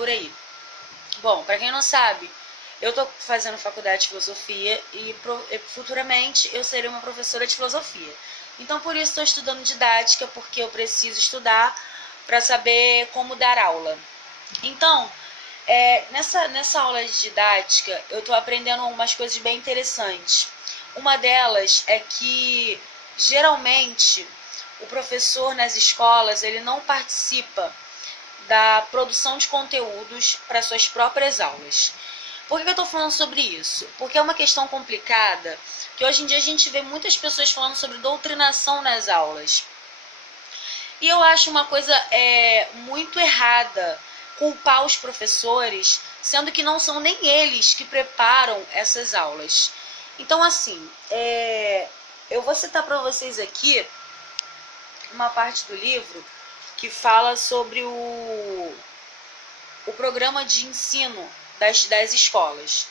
por aí. Bom, para quem não sabe, eu tô fazendo faculdade de filosofia e futuramente eu serei uma professora de filosofia. Então por isso estou estudando didática, porque eu preciso estudar para saber como dar aula. Então, nessa aula de didática, eu estou aprendendo algumas coisas bem interessantes. Uma delas é que, geralmente, o professor nas escolas ele não participa da produção de conteúdos para suas próprias aulas. Por que eu estou falando sobre isso? Porque é uma questão complicada, que hoje em dia a gente vê muitas pessoas falando sobre doutrinação nas aulas. E eu acho uma coisa muito errada culpar os professores, sendo que não são nem eles que preparam essas aulas. Então, assim, eu vou citar para vocês aqui uma parte do livro que fala sobre o programa de ensino das escolas.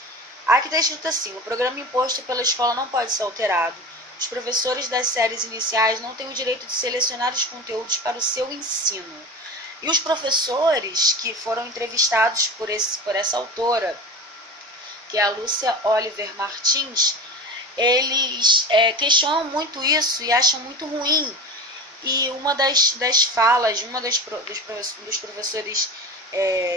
Aqui está escrito assim: o programa imposto pela escola não pode ser alterado. Os professores das séries iniciais não têm o direito de selecionar os conteúdos para o seu ensino. E os professores que foram entrevistados por essa autora, que é a Lúcia Oliver Martins, eles questionam muito isso e acham muito ruim. E uma das falas de dos professores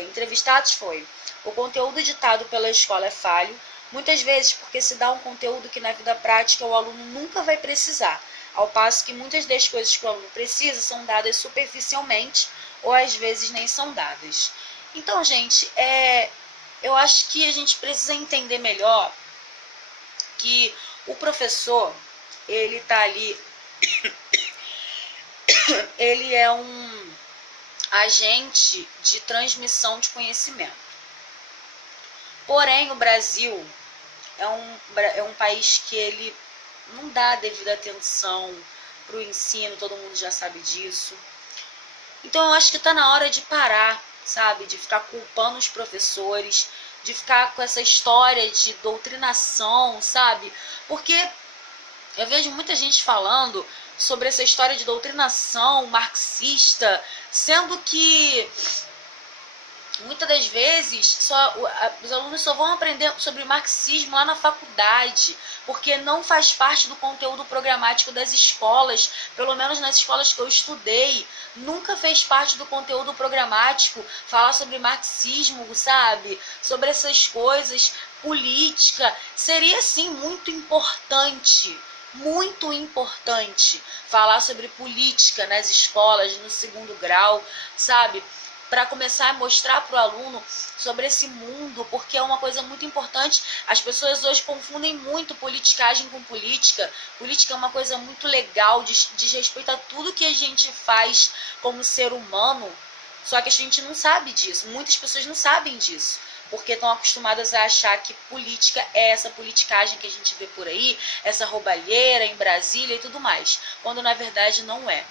entrevistados foi: o conteúdo ditado pela escola é falho, muitas vezes porque se dá um conteúdo que na vida prática o aluno nunca vai precisar, ao passo que muitas das coisas que o aluno precisa são dadas superficialmente ou às vezes nem são dadas. Então, gente, eu acho que a gente precisa entender melhor que o professor, ele tá ali, ele é um agente de transmissão de conhecimento. Porém, o Brasil é um país que ele não dá a devida atenção para o ensino, todo mundo já sabe disso. Então eu acho que está na hora de parar, sabe, de ficar culpando os professores, de ficar com essa história de doutrinação, sabe, porque eu vejo muita gente falando sobre essa história de doutrinação marxista, sendo que muitas das vezes os alunos só vão aprender sobre marxismo lá na faculdade, porque não faz parte do conteúdo programático das escolas, pelo menos nas escolas que eu estudei, nunca fez parte do conteúdo programático falar sobre marxismo, sabe? Sobre essas coisas, política. Seria, sim, muito importante falar sobre política nas escolas, no segundo grau, sabe? Para começar a mostrar para o aluno sobre esse mundo, porque é uma coisa muito importante. As pessoas hoje confundem muito politicagem com política. Política é uma coisa muito legal, diz respeito a tudo que a gente faz como ser humano, só que a gente não sabe disso. Muitas pessoas não sabem disso, porque estão acostumadas a achar que política é essa politicagem que a gente vê por aí, essa roubalheira em Brasília e tudo mais, quando na verdade não é.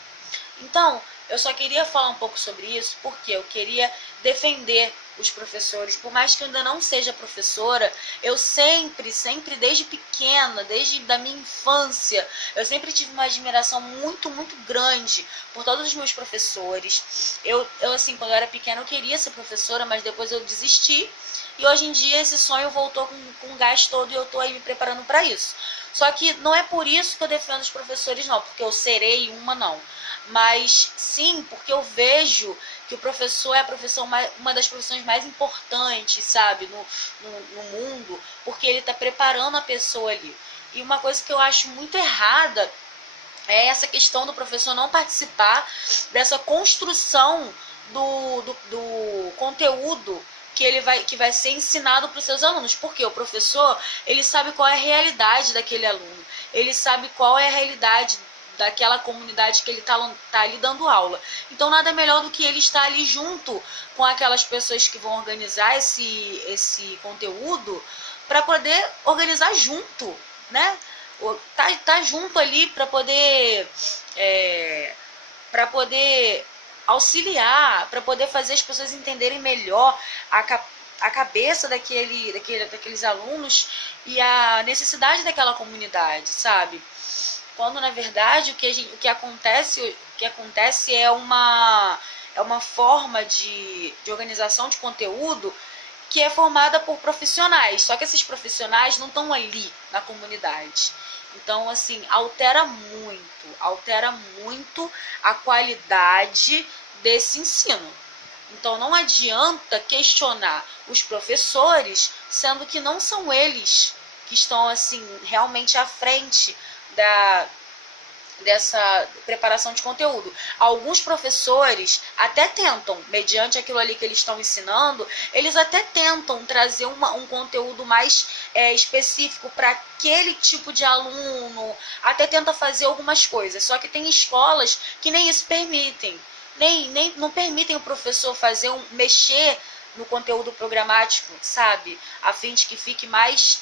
Então, eu só queria falar um pouco sobre isso porque eu queria defender os professores. Por mais que eu ainda não seja professora, eu sempre, desde pequena, desde da minha infância, eu sempre tive uma admiração muito, muito grande por todos os meus professores. Eu assim, quando eu era pequena, eu queria ser professora, mas depois eu desisti. E hoje em dia esse sonho voltou com gás todo e eu estou aí me preparando para isso. Só que não é por isso que eu defendo os professores, não, porque eu serei uma, não. Mas sim, porque eu vejo que o professor é uma das profissões mais importantes, sabe, no mundo, porque ele está preparando a pessoa ali. E uma coisa que eu acho muito errada é essa questão do professor não participar dessa construção do conteúdo que vai ser ensinado para os seus alunos. Porque o professor, ele sabe qual é a realidade daquele aluno, ele sabe qual é a realidade daquela comunidade que ele tá ali dando aula. Então nada melhor do que ele estar ali junto com aquelas pessoas que vão organizar esse conteúdo, para poder organizar junto, né? Tá junto ali para poder auxiliar, para poder fazer as pessoas entenderem melhor a cabeça daqueles alunos e a necessidade daquela comunidade, sabe? Quando na verdade o que acontece é é uma forma de organização de conteúdo que é formada por profissionais, só que esses profissionais não estão ali na comunidade. Então, assim, altera muito a qualidade desse ensino. Então, não adianta questionar os professores, sendo que não são eles que estão, assim, realmente à frente dessa preparação de conteúdo. Alguns professores até tentam, mediante aquilo ali que eles estão ensinando, eles até tentam trazer um conteúdo mais específico para aquele tipo de aluno, até tenta fazer algumas coisas, só que tem escolas que nem isso permitem, nem não permitem o professor mexer no conteúdo programático, sabe? A fim de que fique mais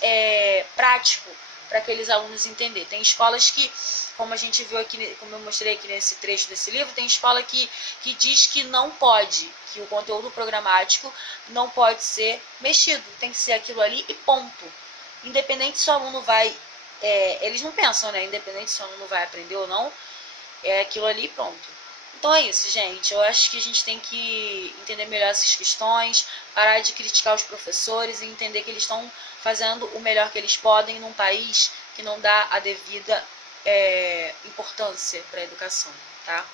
prático para aqueles alunos entender. Tem escolas que, como a gente viu aqui, como eu mostrei aqui nesse trecho desse livro, tem escola que diz que não pode, que o conteúdo programático não pode ser mexido, tem que ser aquilo ali e ponto. Independente se o aluno vai, eles não pensam, né? Independente se o aluno vai aprender ou não, é aquilo ali e pronto. Então é isso, gente. Eu acho que a gente tem que entender melhor essas questões, parar de criticar os professores e entender que eles estão fazendo o melhor que eles podem num país que não dá a devida importância para a educação, tá?